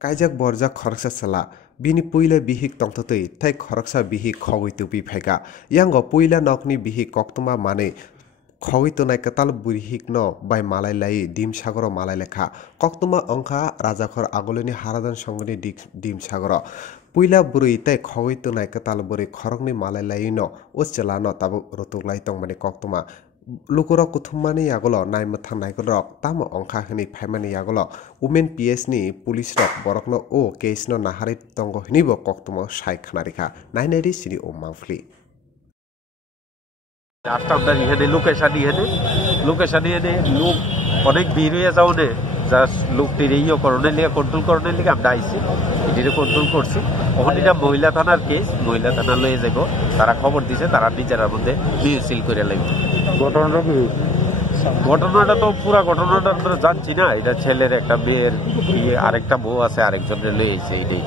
Kaijak borjak khoroksa sala bini puila bihik tongtotoi thai khoroksa bihik khogoi tupi phaika yango puila nokni bihik koktoma mane khogoi tonai katal burihik no bai malai lai dim sagoro malai lekha koktoma ongkha rajakhor agoloni haradan songoni dim sagoro puila burui tei khogoi tonai katal buri khorokni malai lai no o chelano tabo rotuklai tongmani koktoma lukurok kuthumani yagolo naimthang naikolrok tamo ongkha hini phaimani yagolo women ps ni police rok borokno o case no nahari tongo hinibo koktomo sai khnarikha nainari siri o mangfli আপনার এখানে location এনে লোক অনেক ভিড় হয়ে যাওনে just লোকটির এই করণের লিগে কন্ট্রোল করণের লিগে আমরা আইছি এটিরে কন্ট্রোল করছি ওখানে এটা মহিলা থানার কেস মহিলা থানা লয়ে যাব তারা খবর দিছে তারা নিজের মধ্যে মিছিল করে লাগবে ঘটনাটা তো পুরো ঘটনাটা আমরা জানছি না এটা ছেলের একটা মেয়ের আরেকটা বউ আছে আরেকজনের লয়ে আইছে এইটাই